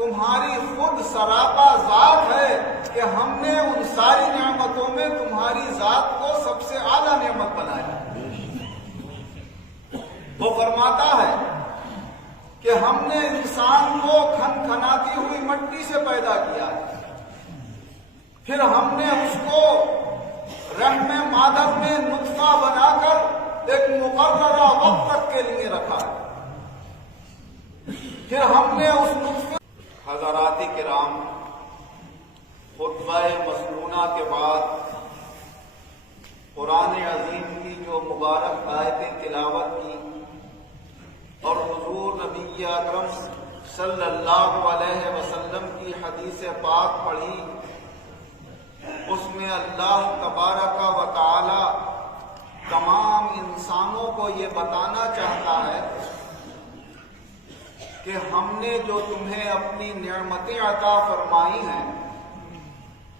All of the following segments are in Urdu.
تمہاری خود سراپا ذات ہے کہ ہم نے ان ساری نعمتوں میں تمہاری ذات کو سب سے اعلیٰ نعمت بنایا۔ وہ فرماتا ہے کہ ہم نے انسان کو کھنکھناتی ہوئی مٹی سے پیدا کیا ہے، پھر ہم نے اس کو رحم مادر میں نطفہ بنا کر ایک مقررہ وقت تک کے لیے رکھا ہے، پھر ہم نے اس نطفے۔ حضرات کرام، خطبہ مسنونہ کے بعد قرآن عظیم کی جو مبارک آیتیں تلاوت کی اور حضور نبی اکرم صلی اللہ علیہ وسلم کی حدیث پاک پڑھی، اس میں اللہ تبارک و تعالی تمام انسانوں کو یہ بتانا چاہتا ہے کہ ہم نے جو تمہیں اپنی نعمتیں عطا فرمائی ہیں،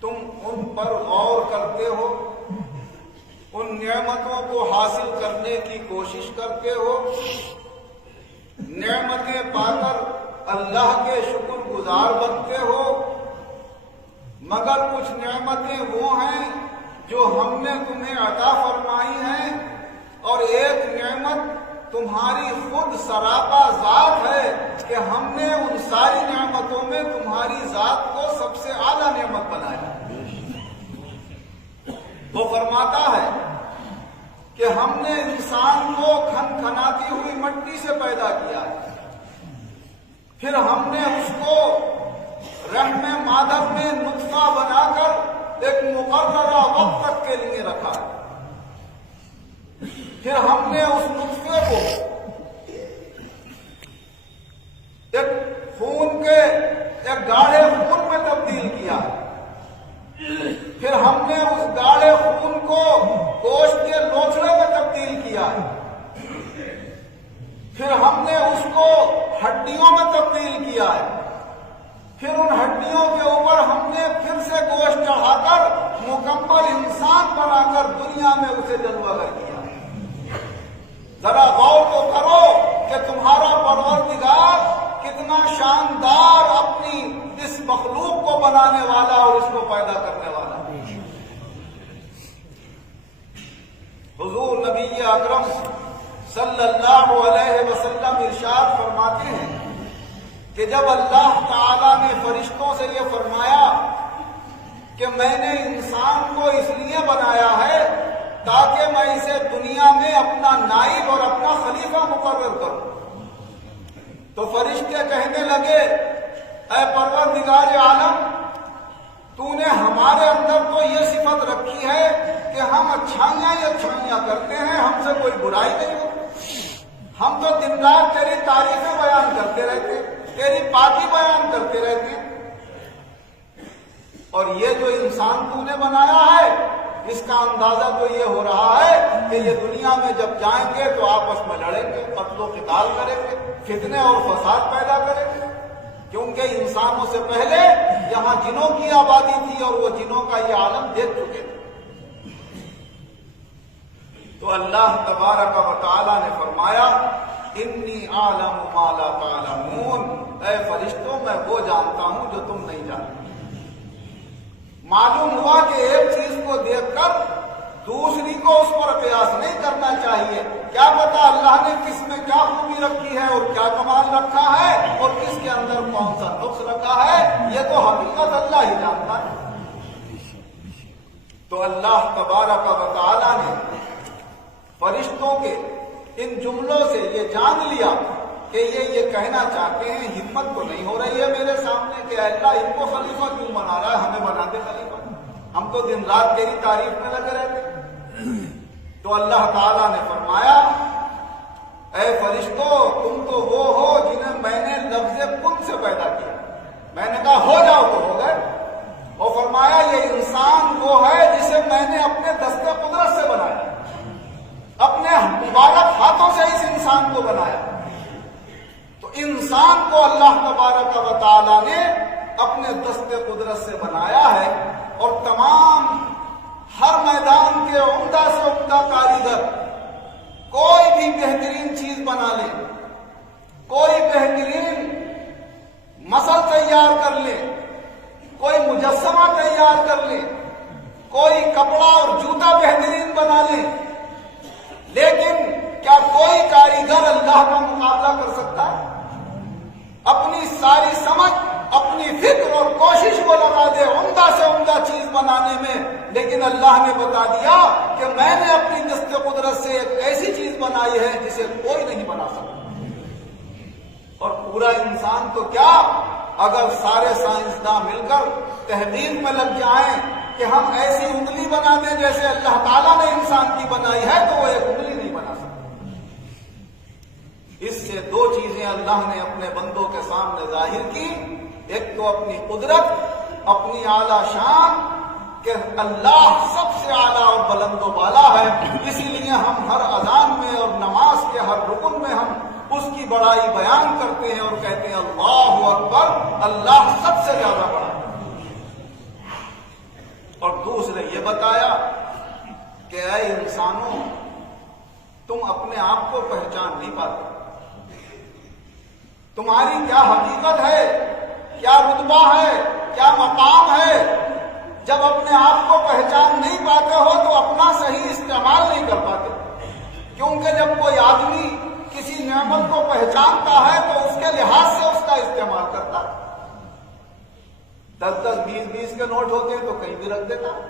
تم ان پر غور کرتے ہو، ان نعمتوں کو حاصل کرنے کی کوشش کرتے ہو، نعمتیں پا کر اللہ کے شکر گزار بنتے ہو، مگر کچھ نعمتیں وہ ہیں جو ہم نے تمہیں عطا فرمائی ہیں، اور ایک نعمت تمہاری خود سراپا ذات ہے کہ ہم نے ان ساری نعمتوں میں تمہاری ذات کو سب سے اعلیٰ نعمت بنایا۔ وہ فرماتا ہے کہ ہم نے انسان کو کھنکھناتی ہوئی مٹی سے پیدا کیا ہے، پھر ہم نے اس کو رحم مادر میں نطفہ بنا کر ایک مقررہ وقت تک کے لیے رکھا ہے، پھر ہم نے اس نطفے کو ایک خون کے ایک گاڑھے خون میں تبدیل کیا ہے، پھر ہم نے اس گاڑھے خون کو گوشت کے لوچڑے میں تبدیل کیا ہے، پھر ہم نے اس کو ہڈیوں میں تبدیل کیا ہے، پھر ان ہڈیوں کے اوپر ہم نے پھر سے گوشت چڑھا کر مکمل انسان بنا کر دنیا میں اسے جلوگر کیا۔ ذرا غور تو کرو کہ تمہارا پروردگار کتنا شاندار اپنی اس مخلوق کو بنانے والا اور اس کو پیدا کرنے والا ہے۔ حضور نبی اکرم صلی اللہ علیہ وسلم ارشاد فرماتے ہیں کہ جب اللہ تعالیٰ نے فرشتوں سے یہ فرمایا کہ میں نے انسان کو اس لیے بنایا ہے تاکہ میں اسے دنیا میں اپنا نائب اور اپنا خلیفہ مقرر کروں، تو فرشتے کہنے لگے اے پروردگار عالم، تو نے ہمارے اندر تو یہ صفت رکھی ہے کہ ہم اچھائیاں ہی اچھائیاں کرتے ہیں، ہم سے کوئی برائی نہیں ہوتی، ہم تو دن رات تیری تعریفیں بیان کرتے رہتے ہیں، تیری پاکی بیان کرتے رہتے ہیں، اور یہ جو انسان تو نے بنایا ہے اس کا اندازہ تو یہ ہو رہا ہے کہ یہ دنیا میں جب جائیں گے تو آپس میں لڑیں گے، قتل و قتال کریں گے، فتنے اور فساد پیدا کریں گے، کیونکہ انسانوں سے پہلے یہاں جنوں کی آبادی تھی اور وہ جنوں کا یہ عالم دیکھ چکے تھے۔ تو اللہ تبارک و تعالی نے فرمایا انی اعلم ما لا تعلمون، اے فرشتوں میں وہ جانتا ہوں جو تم نہیں جانتے۔ معلوم ہوا کہ ایک چیز کو دیکھ کر دوسری کو اس پر قیاس نہیں کرنا چاہیے، کیا پتا اللہ نے کس میں کیا خوبی رکھی ہے اور کیا کمال رکھا ہے اور کس کے اندر کون سا نقص رکھا ہے، یہ تو حقیقت اللہ ہی جانتا ہے۔ تو اللہ تبارک و تعالی نے فرشتوں کے ان جملوں سے یہ جان لیا کہ یہ کہنا چاہتے ہیں، ہمت تو نہیں ہو رہی ہے میرے سامنے کہ اللہ ان کو خلیفہ کیوں بنا رہا ہے، ہمیں بنا دے خلیفہ، ہم تو دن رات تیری تعریف میں لگے رہتے۔ تو اللہ تعالیٰ نے فرمایا اے فرشتوں، تم تو وہ ہو جنہیں میں نے لفظ کن سے پیدا کیا، میں نے کہا ہو جاؤ تو ہو گئے، اور فرمایا یہ انسان وہ ہے جسے میں نے اپنے دست قدرت سے بنایا، اپنے مبارک ہاتھوں سے اس انسان کو بنایا۔ تو انسان کو اللہ تبارک و تعالی نے اپنے دست قدرت سے بنایا ہے، اور تمام ہر میدان کے عمدہ سے عمدہ کاریگر کوئی بھی بہترین چیز بنا لے، کوئی بہترین مسل تیار کر لے، کوئی مجسمہ تیار کر لے، کوئی کپڑا اور جوتا بہترین بنا لے، لیکن کیا کوئی کاریگر اللہ کا مقابلہ کر سکتا ہے؟ اپنی ساری سمجھ، اپنی فکر اور کوشش وہ لگا دے عمدہ سے عمدہ چیز بنانے میں، لیکن اللہ نے بتا دیا کہ میں نے اپنی دست قدرت سے ایک ایسی چیز بنائی ہے جسے کوئی نہیں بنا سکتا۔ اور پورا انسان تو کیا، اگر سارے سائنسداں مل کر تحقیق میں لگ جائیں کہ ہم ایسی انگلی بنا دیں جیسے اللہ تعالیٰ نے انسان کی بنائی ہے، تو وہ ایک انگلی نہیں بنا سکتا۔ اس سے دو چیزیں اللہ نے اپنے بندوں کے سامنے ظاہر کی، ایک تو اپنی قدرت، اپنی اعلیٰ شان کہ اللہ سب سے اعلیٰ اور بلند و بالا ہے، اسی لیے ہم ہر اذان میں اور نماز کے ہر رکن میں ہم اس کی بڑائی بیان کرتے ہیں اور کہتے ہیں اللہ اکبر، اللہ سب سے زیادہ بڑا ہے۔ اور دوسرے یہ بتایا کہ اے انسانوں، تم اپنے آپ کو پہچان نہیں پاتے، تمہاری کیا حقیقت ہے، کیا رتبہ ہے، کیا مقام ہے۔ جب اپنے آپ کو پہچان نہیں پاتے ہو تو اپنا صحیح استعمال نہیں کر پاتے، کیونکہ جب کوئی آدمی کسی نعمت کو پہچانتا ہے تو اس کے لحاظ سے اس کا استعمال کرتا ہے۔ 10-10 20-20 کے نوٹ ہوتے ہیں تو کہیں بھی رکھ دیتا ہے،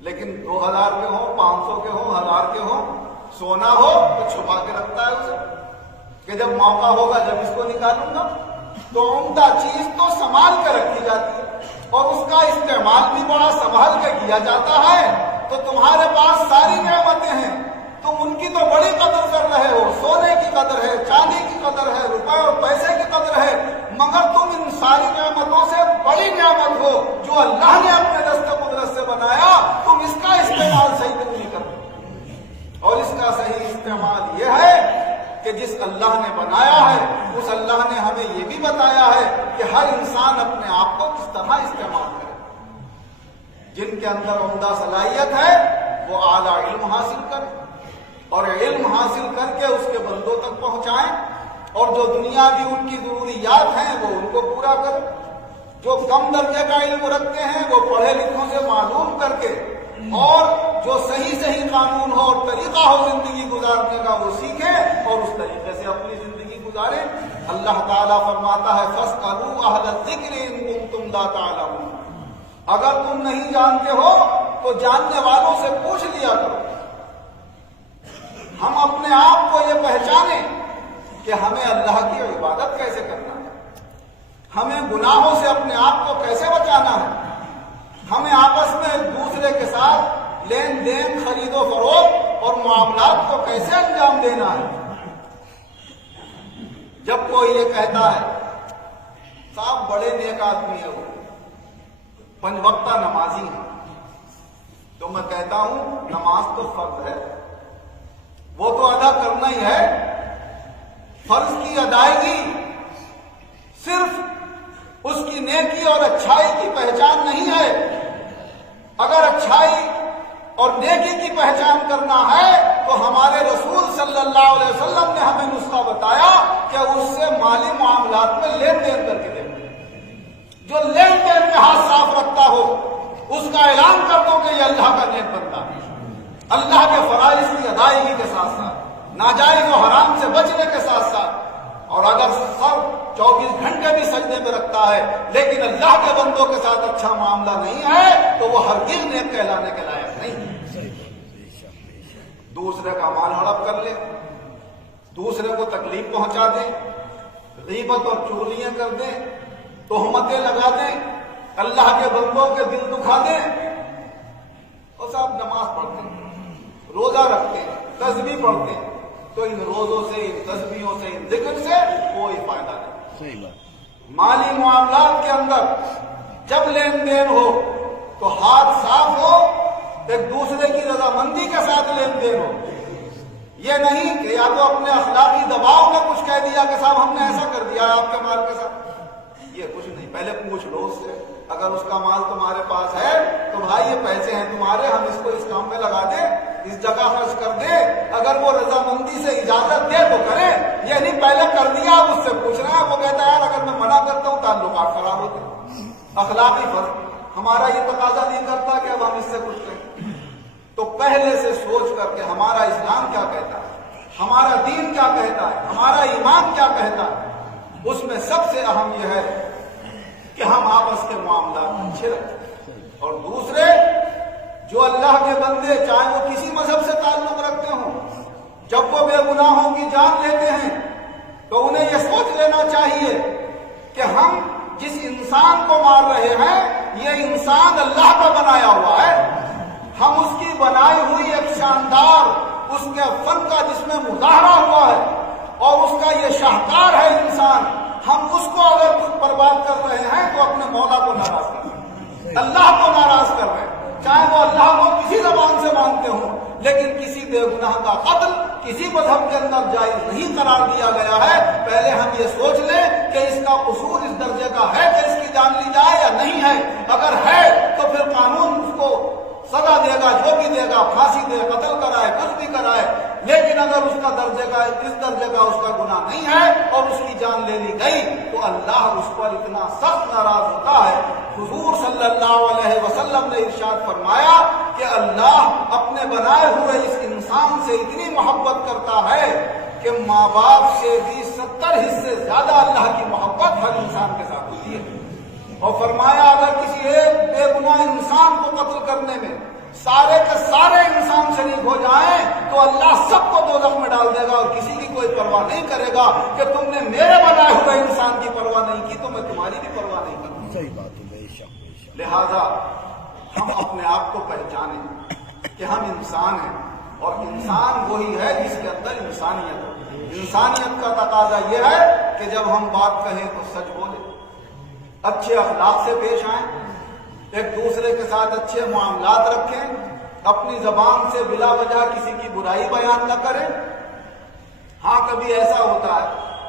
لیکن 2000 کے ہوں، 500 کے ہوں، 1000 کے ہوں، سونا ہو تو چھپا کے رکھتا ہے اسے کہ جب موقع ہوگا جب اس کو نکالوں گا۔ تو عمدہ چیز تو سنبھال کے رکھی جاتی ہے اور اس کا استعمال بھی بڑا سنبھال کے کیا جاتا ہے۔ تو تمہارے پاس ساری نعمتیں ہیں، تم ان کی تو بڑی قدر کر رہے ہو، سونے کی قدر ہے، چاندی کی قدر ہے، روپے اور پیسے کی قدر ہے، مگر تم ان ساری نعمتوں سے بڑی نعمت ہو جو اللہ نے اپنے دست قدرت سے بنایا، تم اس کا استعمال صحیح نہیں کرتے۔ اور اس کا صحیح استعمال یہ ہے کہ جس اللہ نے بنایا ہے اس اللہ نے ہمیں یہ بھی بتایا ہے کہ ہر انسان اپنے آپ کو کس طرح استعمال کرے۔ جن کے اندر عمدہ صلاحیت ہے وہ اعلیٰ علم حاصل کرے اور علم حاصل کر کے اس کے بندوں تک پہنچائیں، اور جو دنیاوی ان کی ضروریات ہیں وہ ان کو پورا کریں۔ جو کم درجے کا علم رکھتے ہیں وہ پڑھے لکھوں سے معلوم کر کے، اور جو صحیح قانون ہو اور طریقہ ہو زندگی گزارنے کا وہ سیکھیں اور اس طریقے سے اپنی زندگی گزاریں۔ اللہ تعالیٰ فرماتا ہے فَاسْأَلُوا أَهْلَ الذِّكْرِ إِن كُنتُمْ لَا تَعْلَمُونَ، اگر تم نہیں جانتے ہو تو جاننے والوں سے پوچھ لیا کرو۔ ہم اپنے آپ کو یہ پہچانیں کہ ہمیں اللہ کی عبادت کیسے کرنا ہے، ہمیں گناہوں سے اپنے آپ کو کیسے بچانا ہے، ہمیں آپس میں ایک دوسرے کے ساتھ لین دین، خرید و فروخت اور معاملات کو کیسے انجام دینا ہے۔ جب کوئی یہ کہتا ہے صاحب بڑے نیک آدمی ہے وہ، 5 وقتہ نمازی ہے، تو میں کہتا ہوں نماز تو فرض ہے، وہ تو ادا کرنا ہی ہے۔ فرض کی ادائیگی صرف اس کی نیکی اور اچھائی کی پہچان نہیں ہے۔ اگر اچھائی اور نیکی کی پہچان کرنا ہے تو ہمارے رسول صلی اللہ علیہ وسلم نے ہمیں نسخہ بتایا کہ اس سے مالی معاملات میں لین دین کر کے دیکھو۔ جو لین دین میں ہاتھ صاف رکھتا ہو اس کا اعلان کر دو کہ یہ اللہ کا نیک بندہ ہے، اللہ کے فرائض کی ادائیگی کے ساتھ ساتھ، ناجائز و حرام سے بچنے کے ساتھ ساتھ۔ اور اگر سر 24 گھنٹے بھی سجدے میں رکھتا ہے لیکن اللہ کے بندوں کے ساتھ اچھا معاملہ نہیں ہے تو وہ ہرگز نیک کہلانے کے لائق نہیں۔ دوسرے کا مال ہڑپ کر لے، دوسرے کو تکلیف پہنچا دے، غیبت اور چغلیاں کر دیں، تہمتیں لگا دیں، اللہ کے بندوں کے دل دکھا دیں۔ اور صاحب نماز پڑھتے ہیں، روزہ رکھتے ہیں، تسبیح پڑھتے ہیں، تو ان روزوں سے، ان تسبیحوں سے، ان ذکر سے کوئی فائدہ نہیں۔ صحیح بات۔ مالی معاملات کے اندر جب لین دین ہو تو ہاتھ صاف ہو، ایک دوسرے کی رضامندی کے ساتھ لین دین ہو۔ یہ نہیں کہ یا تو اپنے اخلاقی دباؤ میں کچھ کہہ دیا کہ صاحب ہم نے ایسا کر دیا ہے آپ کے مال کے ساتھ، یہ کچھ نہیں۔ پہلے پوچھ لو اس سے، اگر اس کا مال تمہارے پاس ہے تو بھائی یہ پیسے ہیں تمہارے، ہم اس کو اس کام میں لگا دیں، اس جگہ خرچ کر دے، اگر وہ رضامندی سے اجازت دے تو کرے، یہ نہیں پہلے کر دیا اب اس سے پوچھ رہا ہے، وہ کہتا ہے یار اگر میں منع کرتا ہوں تعلقات خراب ہوتے ہیں۔ اخلاقی فرق ہمارا یہ تقاضا نہیں کرتا کہ اب ہم اس سے کچھ کریں، تو پہلے سے سوچ کر کے ہمارا اسلام کیا کہتا ہے، ہمارا دین کیا کہتا ہے، ہمارا ایمان کیا کہتا ہے، اس میں سب سے اہم یہ ہے کہ ہم آپس کے معاملات اچھے رکھیں، اور دوسرے جو اللہ کے بندے چاہے وہ کسی مذہب سے تعلق رکھتے ہوں، جب وہ بے گناہوں کی جان لیتے ہیں تو انہیں یہ سوچ لینا چاہیے کہ ہم جس انسان کو مار رہے ہیں یہ انسان اللہ کا بنایا ہوا ہے، ہم اس کی بنائی ہوئی ایک شاندار اس کے فن کا جس میں مظاہرہ ہوا ہے اور اس کا یہ شاہکار ہے انسان، ہم اس کو اگر کچھ برباد کر رہے ہیں تو اپنے مولا کو ناراض کر رہے ہیں، اللہ کو ناراض کر رہے ہیں، چاہے وہ اللہ کو کسی زبان سے مانتے ہوں، لیکن کسی بے گناہ کا قتل کسی مذہب کے اندر جائز نہیں قرار دیا گیا ہے۔ پہلے ہم یہ سوچ لیں کہ اس کا قصور اس درجے کا ہے کہ اس کی جان لی جائے یا نہیں ہے، اگر ہے تو پھر قانون اس کو سزا دے گا، جو بھی دے گا، پھانسی دے، قتل کرائے، کچھ بھی کرائے، لیکن اگر اس کا درجے کا اس درجے کا اس کا گناہ نہیں ہے اور اس کی جان لے لی گئی تو اللہ اس پر اتنا سخت ناراض ہوتا ہے۔ حضور صلی اللہ علیہ وسلم نے ارشاد فرمایا کہ اللہ اپنے بنائے ہوئے اس انسان سے اتنی محبت کرتا ہے کہ ماں باپ سے بھی 70 حصے زیادہ اللہ کی محبت ہر انسان کے ساتھ ہوتی ہے، اور فرمایا اگر کسی ایک بے گناہ انسان کو قتل کرنے میں سارے کے سارے انسان شریک ہو جائیں تو اللہ سب کو دوزخ میں ڈال دے گا اور کسی کی کوئی پرواہ نہیں کرے گا کہ تم نے میرے بنائے ہوئے انسان کی پرواہ نہیں کی تو میں تمہاری بھی پرواہ نہیں کروں۔ صحیح بات ہے، بے شک۔ لہذا ہم اپنے آپ کو پہچانیں کہ ہم انسان ہیں، اور انسان وہی ہے جس کے اندر انسانیت ہے۔ انسانیت کا تقاضا یہ ہے کہ جب ہم بات کہیں تو سچ بولیں، اچھے اخلاق سے پیش آئیں، ایک دوسرے کے ساتھ اچھے معاملات رکھیں، اپنی زبان سے بلا وجہ کسی کی برائی بیان نہ کریں۔ ہاں کبھی ایسا ہوتا ہے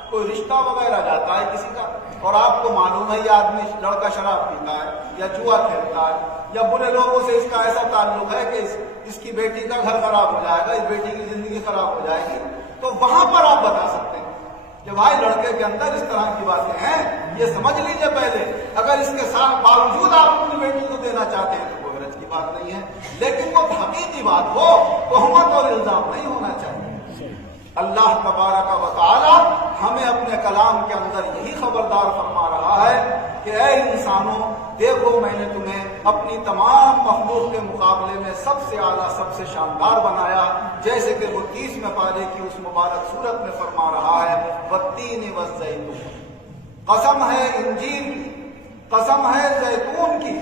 کوئی رشتہ وغیرہ جاتا ہے کسی کا اور آپ کو معلوم ہے یہ آدمی لڑکا شراب پیتا ہے یا جوا کھیلتا ہے یا برے لوگوں سے اس کا ایسا تعلق ہے کہ اس کی بیٹی کا گھر خراب ہو جائے گا، اس بیٹی کی زندگی خراب ہو جائے گی، تو وہاں پر آپ بتا سکتے ہیں کہ بھائی لڑکے کے اندر اس طرح کی باتیں ہیں، یہ سمجھ لیجئے پہلے، اگر اس کے ساتھ باوجود آپ اپنی بیٹی کو دینا چاہتے ہیں تو کوئی غرض کی بات نہیں ہے، لیکن وہ حقیقی بات ہو، تہمت اور الزام نہیں ہونا چاہیے۔ اللہ تبارک و تعالی ہمیں اپنے کلام کے اندر یہی خبردار فرما رہا ہے کہ اے انسانوں دیکھو میں نے تمہیں اپنی تمام مخلوق کے مقابلے میں سب سے اعلیٰ سب سے شاندار بنایا، جیسے کہ وہ 30ویں پارے کی اس مبارک سورت میں فرما رہا ہے والتین والزیتون، قسم ہے انجیل کی، قسم ہے زیتون کی،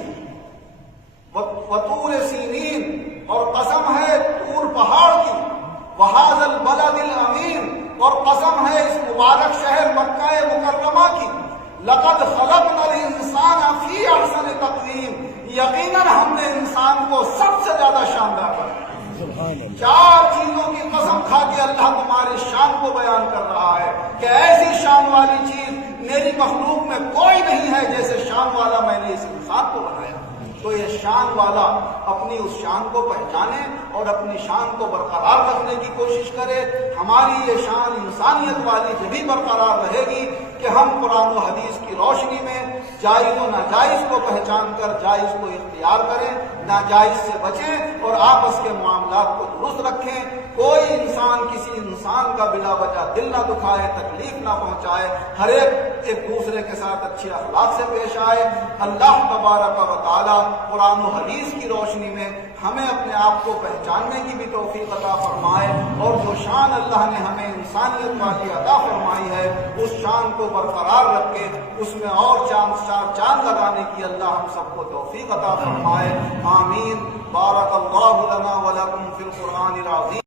وطور سینین، اور قسم ہے طور پہاڑ کی، وہذا البلد الامین، اور قسم ہے اس مبارک شہر مکہ مکرمہ کی، لقد خلقنا الانسان فی احسن تقویم، یقیناً ہم نے انسان کو سب سے زیادہ شاندار بنایا۔ 4 چیزوں کی قسم کھا کے اللہ تمہاری شان کو بیان کر رہا ہے کہ ایسی شان والی چیز میری مخلوق میں کوئی نہیں ہے جیسے شان والا میں نے اس انسان کو بنایا۔ تو یہ شان والا اپنی اس شان کو پہچانے اور اپنی شان کو برقرار رکھنے کی کوشش کرے۔ ہماری یہ شان انسانیت والی جبھی برقرار رہے گی کہ ہم قرآن و حدیث کی روشنی میں جائز و ناجائز کو پہچان کر جائز کو اختیار کریں، ناجائز سے بچیں اور آپس کے معاملات کو درست رکھیں۔ کوئی انسان کسی انسان کا بلا وجہ دل نہ دکھائے، تکلیف نہ پہنچائے، ہر ایک دوسرے کے ساتھ اچھے اخلاق سے پیش آئے۔ اللہ تبارک و تعالی قرآن و حدیث کی روشنی میں ہمیں اپنے آپ کو پہچاننے کی بھی توفیق عطا فرمائے، اور جو شان اللہ نے ہمیں انسانیت والی عطا فرمائی ہے اس شان کو برقرار رکھے، اس میں اور چاند لگانے کی اللہ ہم سب کو توفیق عطا فرمائے۔ آمین۔ بارک اللہ لنا ولکم فی القرآن العظیم۔